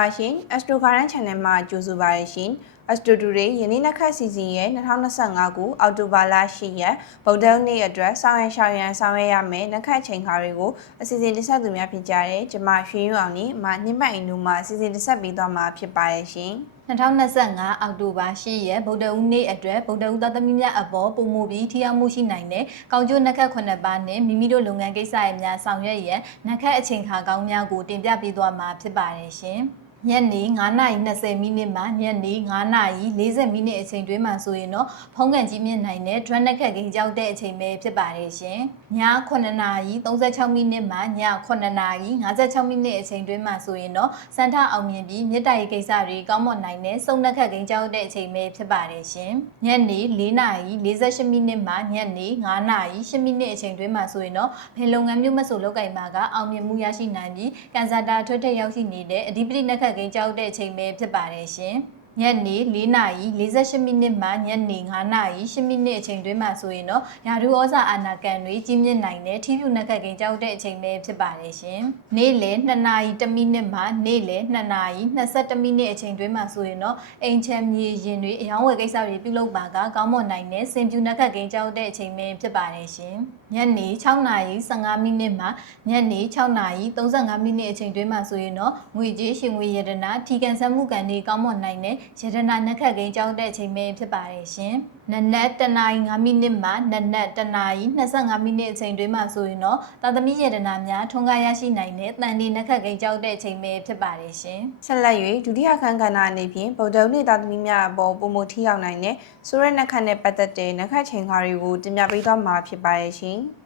။ Astro Garden Channel မှာကြိုဆိုပါရရှင်။ Astro Today ယနေ့နက်ခတ်စီစဉ်ရဲ့2025ခုအောက်တိုဘာလ10ရက်ဗုဒ္ဓနေ့အတွက်ဆောင်ရရှောင်ရန်ဆောင်ရွက်ရမယ်နက်ခတ်ချိန်ခါတွေကိုအစီအစဉ်တင်ဆက်သူများဖြစ်ကြတဲ့ကျမရွှေရွအောင်နဲ့မနှင်းပိုင်အင်းတို့မှအစီအစဉ်တင်ဆက်ပေးသွားမှာဖြစ်ပါရဲ့ရှင်။2025အောက်တိုဘာ10ရက်ဗုဒ္ဓဦးနေ့အတွက်ဗုဒ္ဓဦးသားသမီးများအပေါ်ပုံမှုပြီးထိရောက်မှုရှိနိုင်တဲ့ကောင်းကျိုးနှက်ခတ်9ပါးနဲ့မိမိတို့လုပ်ငန်းကိစ္စတွေများဆောင်ရွက်ရန်နှက်ခတ်အချိန်ခါကောင်းများကိုတင်ပြပေးသွားမှာဖြစ်ပါတယ်ရှင်။ ညနေ9:20မိနစ်မှညနေ9:40မိနစ်အချိန်တွင်းမှာဆိုရင်တော့ဖုံးကန်ကြီးမြင့်နိုင်တဲ့ drone နှက်ခတ်ကိန်းကြောက်တဲ့အချိန်ပဲဖြစ်ပါတယ်ရှင်။ည9:36မိနစ်မှည9:56မိနစ်အချိန်တွင်းမှာဆိုရင်တော့စန်ထအောင်မြင်ပြီးမြစ်တိုင်ကိစ္စတွေကောင်းမွန်နိုင်တဲ့စုံနှက်ခတ်ကိန်းကြောက်တဲ့အချိန်ပဲဖြစ်ပါတယ်ရှင်။ညနေ4:48မိနစ်မှညနေ9:08မိနစ်အချိန်တွင်းမှာဆိုရင်တော့ဘယ်လုပ်ငန်းမျိုးမဆိုလုပ်ကင်ပါကအောင်မြင်မှုရရှိနိုင်ပြီးကန်ဆာတာထွတ်ထက်ရောက်ရှိနေတဲ့အဓိပတိနှက်ခတ်ကိန်းကြောက်တဲ့အချိန်ပဲဖြစ်ပါတယ်ရှင်။ ညနေ4:48မိနစ်မှညနေ9:08မိနစ်အချိန်တွင်းမှာဆိုရင်တော့ရာထူးဩဇာအာဏာကန်တွေကြီးမြင့်နိုင်တဲ့ထီးဖြူနှက်ခတ်ကိန်းကြောက်တဲ့အချိန်ပဲဖြစ်ပါတယ်ရှင်။နေ့လယ်2:00မိနစ်မှနေ့လယ်2:22မိနစ်အချိန်တွင်းမှာဆိုရင်တော့အိမ်ချမ်းမြေရင်တွေအယောင်းဝယ်ကိစ္စတွေပြုလုပ်ပါကကောင်းမွန်နိုင်တဲ့စင်ပြူနှက်ခတ်ကိန်းကြောက်တဲ့အချိန်ပဲဖြစ်ပါတယ်ရှင်။ညနေ6:15မိနစ်မှညနေ6:35မိနစ်အချိန်တွင်းမှာဆိုရင်တော့ငွေကြေးရှင်ငွေရတနာထီကန်ဆက်မှုကန်တွေကောင်းမွန်နိုင်တဲ့ရတနာနှက်ခတ်ကိန်းကြောက်တဲ့အချိန်ပဲဖြစ်ပါတယ်ရှင်။နနက်တနာရီ9မိနစ်မှနနက်တနာရီ25မိနစ်အချိန်တွင်းမှာဆိုရင်တော့သာသမီရတနာများထွန်းကားရရှိနိုင်တဲ့တန်ဒီနှက်ခတ်ကိန်းကြောက်တဲ့အချိန်ပဲဖြစ်ပါတယ်ရှင်။ဆက်လက်၍ဒုတိယခန်းကဏ္ဍအနေဖြင့်ဗုဒ္ဓဦးနေ့သားသမီးများအပေါ်ပုံမထီရောက်နိုင်တဲ့ဆိုရဲနက်ခတ်နဲ့ပတ်သက်တဲ့နက်ခတ်ချိန်ခါတွေကိုတင်ပြပေးသွားမှာဖြစ်ပါရဲ့ရှင်။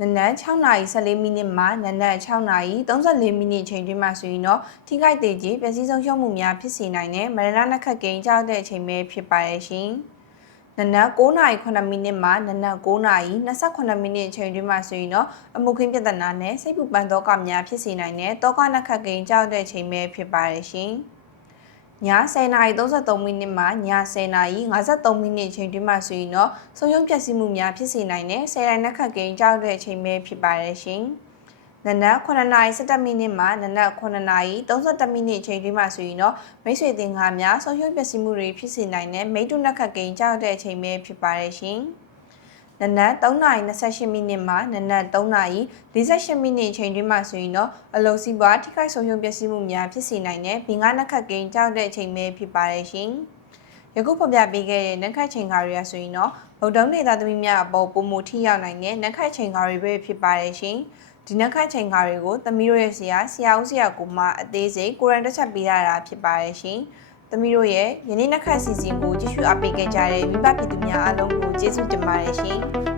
နနက်6:14မိနစ်မှနနက်6:34မိနစ်ချိန်တွင်းမှာဆိုရင်တော့ထိခိုက်သေးခြင်းပျက်စီးဆုံးရှုံးမှုများဖြစ်စေနိုင်တဲ့မရဏနက်ခတ်ကိန်းကြောက်တဲ့အချိန်ပဲဖြစ်ပါရဲ့ရှင်။နနက်9:09မိနစ်မှနနက်9:28မိနစ်အချိန်တွင်းမှာဆိုရင်တော့အမှုခင်းပြဿနာနဲ့စိတ်ပူပန်သောကများဖြစ်စေနိုင်တဲ့တောကနက်ခတ်ကိန်းကြောက်တဲ့အချိန်ပဲဖြစ်ပါရဲ့ရှင်။ည 10:33မိနစ်မှည10:53မိနစ်အချိန်တွင်းမှာဆိုရင်တော့ဆုံးယုံပျက်စီးမှုများဖြစ်စေနိုင်တဲ့ဆယ်ရိုင်နက်ခတ်ကိန်းကြောက်တဲ့အချိန်ပဲဖြစ်ပါရဲ့ရှင်။နနက်9:17မိနစ်မှနနက်9:31မိနစ်အချိန်တွင်းမှာဆိုရင်တော့မိတ်ဆွေသင်္ကားများဆုံးရှုံးပျက်စီးမှုတွေဖြစ်စေနိုင်တဲ့မိတ္တုနက်ခတ်ကိန်းကြောက်တဲ့အချိန်ပဲဖြစ်ပါရဲ့ရှင်။ နနက်3:28မိနစ်မှနနက်3:48မိနစ်အချိန်တွင်းမှာဆိုရင်တော့အလုံးစီးပွားထိခိုက်ဆုံးရှုံးပျက်စီးမှုများဖြစ်စေနိုင်တဲ့ဘင်္ဂနက်ခတ်ကိန်းကြောက်တဲ့အချိန်ပဲဖြစ်ပါရဲ့ရှင်။ယခုဖော်ပြပေးခဲ့တဲ့နက်ခတ်ချိန်ကားတွေကဆိုရင်တော့ဗုဒ္ဓဦးနေသားသမီးများအပေါ်ပုံမထိရောက်နိုင်တဲ့နက်ခတ်ချိန်ကားတွေပဲဖြစ်ပါရဲ့ရှင်။ဒီနက်ခတ်ချိန်ကားတွေကိုသမီးတို့ရဲ့ဆရာဆရာဦးဆရာကိုမအသေးစိတ်ကိုရန်တက်ချက်ပေးရတာဖြစ်ပါရဲ့ရှင်။ သမီးတို့ရဲ့ယနေ့နက်ခတ်စီစဉ်ကိုကြည့်ရှုအားပေးခဲ့ကြတဲ့မိဘပြည်သူများအားလုံးကိုကျေးဇူးတင်ပါတယ်ရှင်။